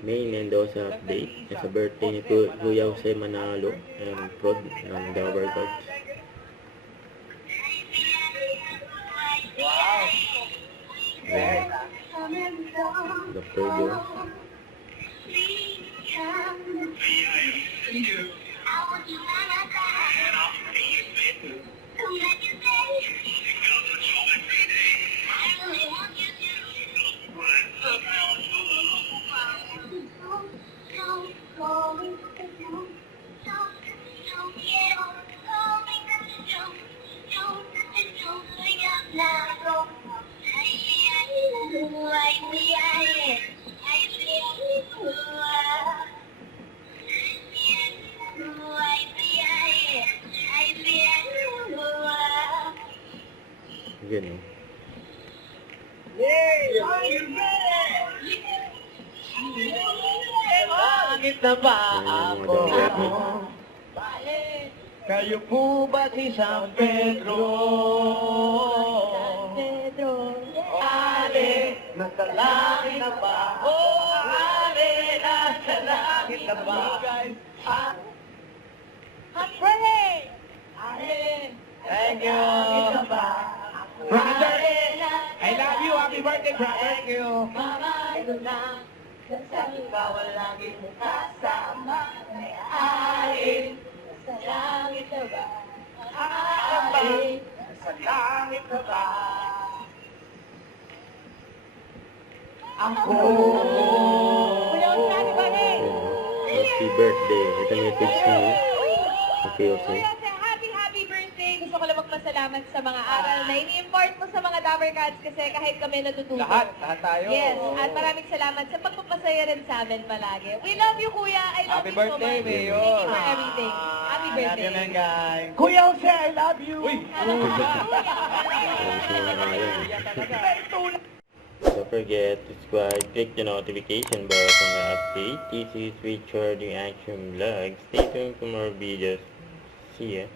May Mendoza update sa birthday ni Kuya Jose Manalo and Prod ng Dower Gods. Ayan. Dr. Jones. Ganun. Bakit na ba ako? Kayo po ba si San Pedro? Ale, nasa langit na ba? Ale, nasa langit na ba? Pray! Thank you. Brother, I love you. Happy birthday, brother. Thank you. Mama, ito na. Sa ikaw ang lagi mo kasama. May alin. Sa langit na ba? Alin. Sa langit na ba? Ako. Kuya, happy birthday! Happy birthday. Ito yung message ni Kuya Jose. Kuya, happy birthday! Gusto ko lang magpasalamat sa mga aral na ini-import mo sa mga Dower Gods kasi kahit kami natututo. Lahat tayo. Yes, at maraming salamat sa pagpapasaya rin sa amin palagi. We love you, Kuya. I love Happy you so birthday, much. Mayor. Thank you for everything. Happy Love birthday. you, man, guys. Kuya Jose, I love you. Uy! Don't forget to subscribe, click the notification bell for more update. This is Richard, the Action Vlog. Stay tuned for more videos. See ya.